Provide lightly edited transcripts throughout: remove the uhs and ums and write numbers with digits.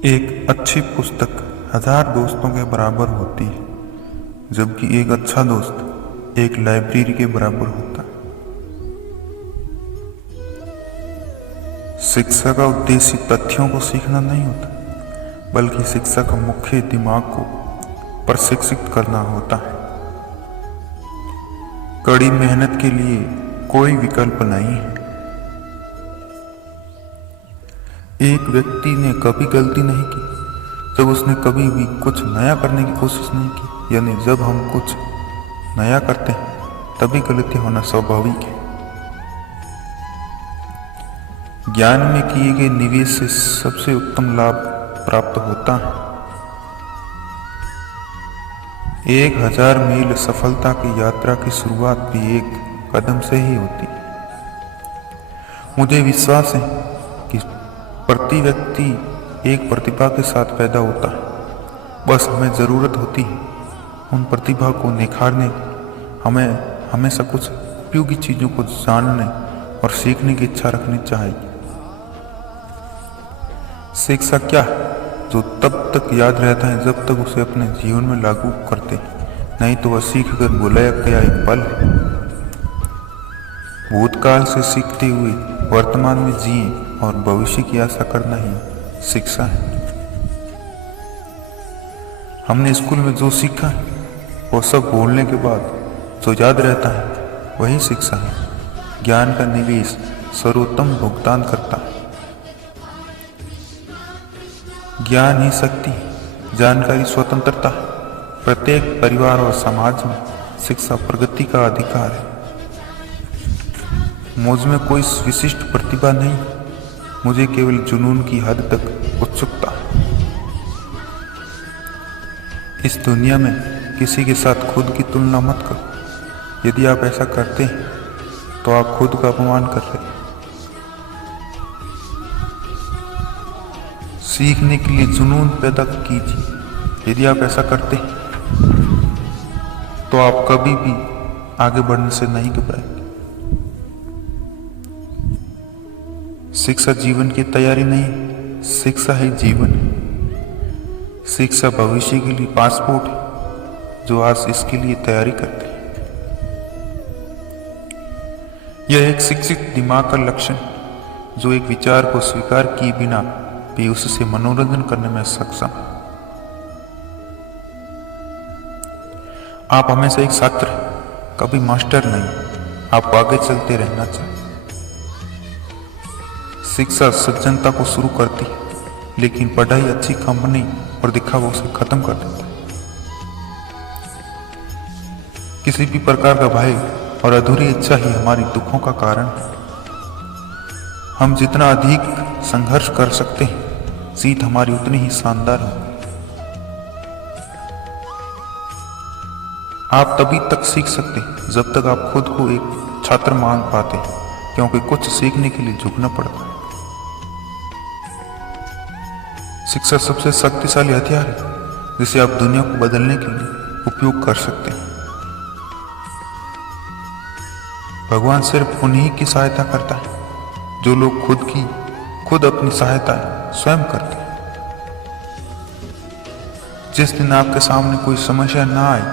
एक अच्छी पुस्तक 1000 दोस्तों के बराबर होती है, जबकि एक अच्छा दोस्त एक लाइब्रेरी के बराबर होता है। शिक्षा का उद्देश्य तथ्यों को सीखना नहीं होता, बल्कि शिक्षा का मुख्य दिमाग को प्रशिक्षित करना होता है। कड़ी मेहनत के लिए कोई विकल्प नहीं है। एक व्यक्ति ने कभी गलती नहीं की जब उसने कभी भी कुछ नया करने की कोशिश नहीं की। यानी जब हम कुछ नया करते हैं तभी गलती होना स्वाभाविक है। ज्ञान में किए गए निवेश से सबसे उत्तम लाभ प्राप्त होता है। 1000 मील सफलता की यात्रा की शुरुआत भी एक कदम से ही होती है। मुझे विश्वास है कि प्रति व्यक्ति एक प्रतिभा के साथ पैदा होता है, बस हमें ज़रूरत होती है उन प्रतिभा को निखारने की। हमें हमेशा कुछ उपयोगी चीज़ों को जानने और सीखने की इच्छा रखनी चाहिए। शिक्षा क्या है? जो तब तक याद रहता है जब तक उसे अपने जीवन में लागू करते हैं, नहीं तो वह सीख कर भुलाया गया एक पल है। भूतकाल से सीखते हुए वर्तमान में जिए और भविष्य की आशा करना ही शिक्षा है। हमने स्कूल में जो सीखा है वो सब भूलने के बाद जो याद रहता है वही शिक्षा है। ज्ञान का निवेश सर्वोत्तम भुगतान करता है। ज्ञान ही शक्ति, जानकारी स्वतंत्रता है। प्रत्येक परिवार और समाज में शिक्षा प्रगति का अधिकार है। मुझ में कोई विशिष्ट प्रतिभा नहीं, मुझे केवल जुनून की हद तक उत्सुकता है। इस दुनिया में किसी के साथ खुद की तुलना मत करो। यदि आप ऐसा करते हैं तो आप खुद का अपमान कर रहे हैं। सीखने के लिए जुनून पैदा कीजिए। यदि आप ऐसा करते हैं तो आप कभी भी आगे बढ़ने से नहीं घबराएंगे। शिक्षा जीवन की तैयारी नहीं, शिक्षा ही जीवन है। शिक्षा भविष्य के लिए पासपोर्ट है जो आज इसके लिए तैयारी करते हैं। यह एक शिक्षित दिमाग का लक्षण है जो एक विचार को स्वीकार किए बिना भी उससे मनोरंजन करने में सक्षम है। आप हमेशा एक छात्र, कभी मास्टर नहीं। आप आगे चलते रहना चाहिए। शिक्षा सज्जनता को शुरू करती है, लेकिन पढ़ाई अच्छी कंपनी और दिखावा उसे खत्म कर देता है। किसी भी प्रकार का भय और अधूरी इच्छा ही हमारी दुखों का कारण है। हम जितना अधिक संघर्ष कर सकते हैं, जीत हमारी उतनी ही शानदार होगी। आप तभी तक सीख सकते हैं जब तक आप खुद को एक छात्र मान पाते हैं, क्योंकि कुछ सीखने के लिए झुकना पड़ता है। शिक्षा सबसे शक्तिशाली हथियार है जिसे आप दुनिया को बदलने के लिए उपयोग कर सकते हैं। भगवान सिर्फ उन्हीं की सहायता करता है जो लोग खुद अपनी सहायता स्वयं करते हैं। जिस दिन आपके सामने कोई समस्या ना आए,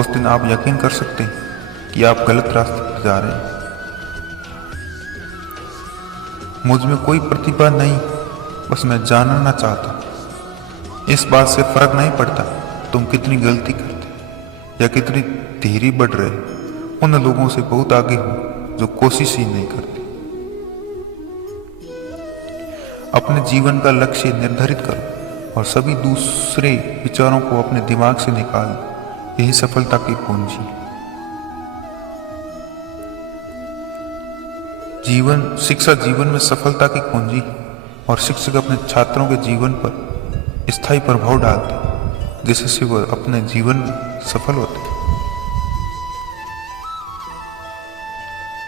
उस दिन आप यकीन कर सकते हैं कि आप गलत रास्ते पर जा रहे हैं। मुझ में कोई प्रतिभा नहीं, बस मैं जानना चाहता हूँ। इस बात से फर्क नहीं पड़ता तुम कितनी गलती करते या कितनी धीरे बढ़ रहे। उन लोगों से बहुत आगे हो जो कोशिश ही नहीं करते। अपने जीवन का लक्ष्य निर्धारित करो और सभी दूसरे विचारों को अपने दिमाग से निकाल दो। यही सफलता की कुंजी है। शिक्षा जीवन में सफलता की कुंजी है और शिक्षक अपने छात्रों के जीवन पर स्थायी प्रभाव डालते हैं, जिससे वह अपने जीवन में सफल होते हैं।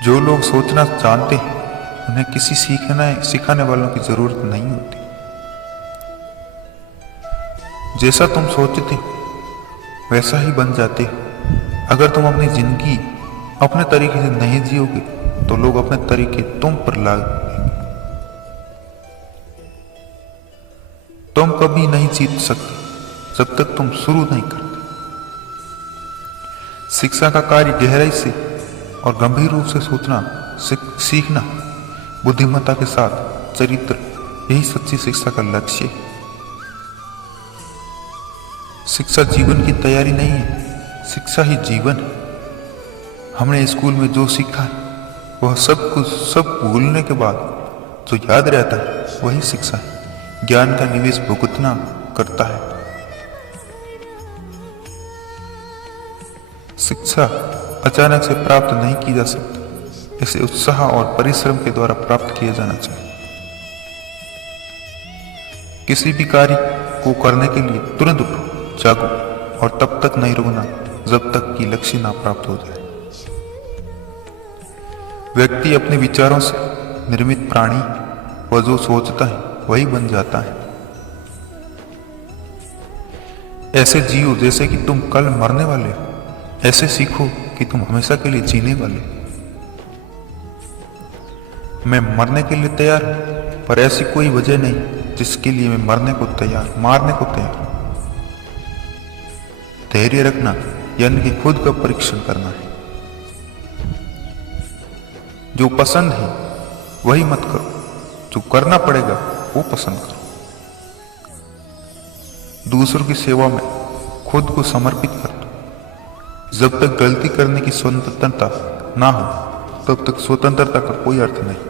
जो लोग सोचना जानते हैं उन्हें किसी सिखाने वालों की जरूरत नहीं होती। जैसा तुम सोचते हो वैसा ही बन जाते हो। अगर तुम अपनी जिंदगी अपने तरीके से नहीं जियोगे तो लोग अपने तरीके तुम पर तुम कभी नहीं जीत सकते जब तक तुम शुरू नहीं करते। शिक्षा का कार्य गहराई से और गंभीर रूप से सोचना सीखना, बुद्धिमत्ता के साथ चरित्र, यही सच्ची शिक्षा का लक्ष्य है। शिक्षा जीवन की तैयारी नहीं है, शिक्षा ही जीवन है। हमने स्कूल में जो सीखा है वह सब भूलने के बाद जो याद रहता है वही शिक्षा है। ज्ञान का निवेश भुगतना करता है। शिक्षा अचानक से प्राप्त नहीं की जा सकती, इसे उत्साह और परिश्रम के द्वारा प्राप्त किया जाना चाहिए। किसी भी कार्य को करने के लिए तुरंत उठो, जागो और तब तक नहीं रुकना जब तक कि लक्ष्य ना प्राप्त हो जाए। व्यक्ति अपने विचारों से निर्मित प्राणी, वह जो सोचता है वही बन जाता है। ऐसे जियो जैसे कि तुम कल मरने वाले हो, ऐसे सीखो कि तुम हमेशा के लिए जीने वाले हो। मैं मरने के लिए तैयार हूं, पर ऐसी कोई वजह नहीं जिसके लिए मैं मारने को तैयार हूं। धैर्य रखना यानी कि खुद का परीक्षण करना है। जो पसंद है वही मत करो, जो करना पड़ेगा वो पसंद करो। दूसरों की सेवा में खुद को समर्पित कर दो। जब तक गलती करने की स्वतंत्रता ना हो तब तक स्वतंत्रता का कोई अर्थ नहीं।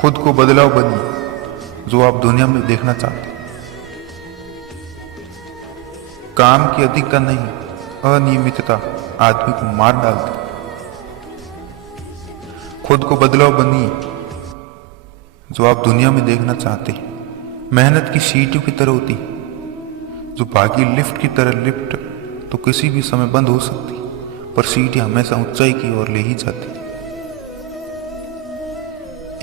खुद को बदलाव बनिए जो आप दुनिया में देखना चाहते हैं। काम की अधिकता नहीं, अनियमितता आदमी को मार डालती। खुद को बदलाव बनिए जो आप दुनिया में देखना चाहते हैं। मेहनत की सीढ़ियों की तरह होती है, जो भागी लिफ्ट की तरह। लिफ्ट तो किसी भी समय बंद हो सकती, पर सीढ़ी हमेशा ऊंचाई की ओर ले ही जाती।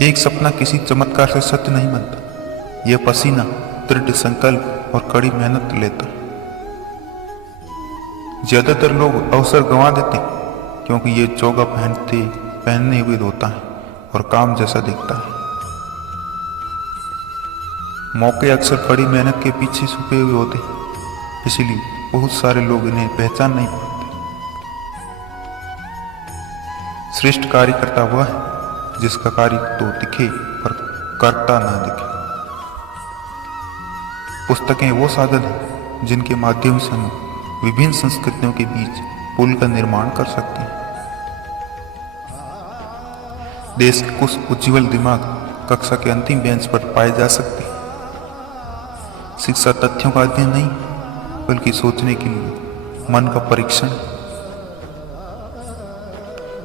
एक सपना किसी चमत्कार से सत्य नहीं बनता, यह पसीना, दृढ़ संकल्प और कड़ी मेहनत लेता है। ज्यादातर लोग अवसर गंवा देते हैं क्योंकि ये चोगा पहनने हुए होता है और काम जैसा दिखता है। मौके अक्सर कड़ी मेहनत के पीछे छुपे हुए होते हैं, इसलिए बहुत सारे लोग इन्हें पहचान नहीं पाते। श्रेष्ठ कार्यकर्ता वह है जिसका कार्य तो दिखे पर करता ना दिखे। पुस्तकें वो साधन हैं जिनके माध्यम से हम विभिन्न संस्कृतियों के बीच पुल का निर्माण कर सकते हैं। देश के कुछ उज्ज्वल दिमाग कक्षा के अंतिम बेंच पर पाए जा सकते हैं। शिक्षा तथ्यों का अध्ययन नहीं बल्कि सोचने के लिए मन का परीक्षण।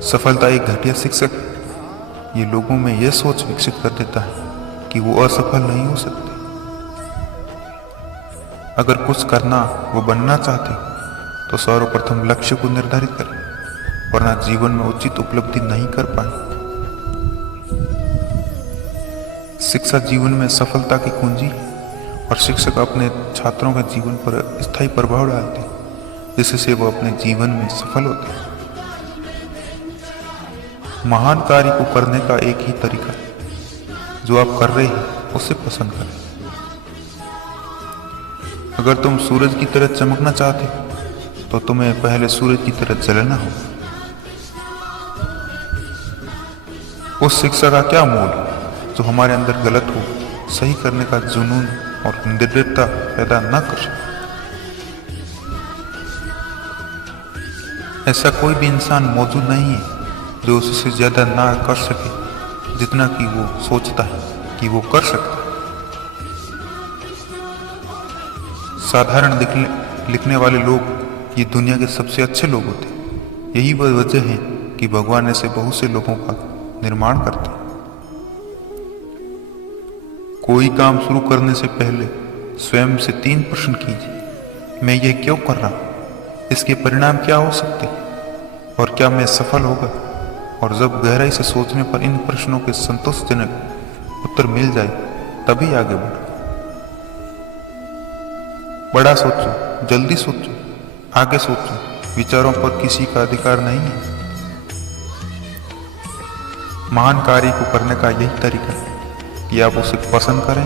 सफलता एक घटिया शिक्षक, ये लोगों में यह सोच विकसित कर देता है कि वो असफल नहीं हो सकते। अगर कुछ करना वो बनना चाहते तो सर्वप्रथम लक्ष्य को निर्धारित करें, वरना जीवन में उचित उपलब्धि नहीं कर पाए। शिक्षा जीवन में सफलता की कुंजी है और शिक्षक अपने छात्रों के जीवन पर स्थायी प्रभाव डालते हैं, जिससे वो अपने जीवन में सफल होते हैं। महान कार्य को करने का एक ही तरीका है, जो आप कर रहे हैं उसे पसंद करें। अगर तुम सूरज की तरह चमकना चाहते तो तुम्हें पहले सूरज की तरह जलना होगा। उस शिक्षा का क्या मूल जो हमारे अंदर गलत हो सही करने का जुनून और निर्दयता पैदा न कर सके। ऐसा कोई भी इंसान मौजूद नहीं है जो उससे ज्यादा ना कर सके जितना कि वो सोचता है कि वो कर सकता है। साधारण लिखने वाले लोग ये दुनिया के सबसे अच्छे लोग होते हैं। यही वह वजह है कि भगवान ऐसे बहुत से लोगों का निर्माण करते हैं। कोई काम शुरू करने से पहले स्वयं से 3 प्रश्न कीजिए। मैं यह क्यों कर रहा हूं? इसके परिणाम क्या हो सकते हैं? और क्या मैं सफल होगा? और जब गहराई से सोचने पर इन प्रश्नों के संतोषजनक उत्तर मिल जाए तभी आगे बढ़ो। बड़ा सोचो, जल्दी सोचो, आगे सोचो। विचारों पर किसी का अधिकार नहीं है। महान कार्य को करने का यही तरीका है कि आप उसे पसंद करें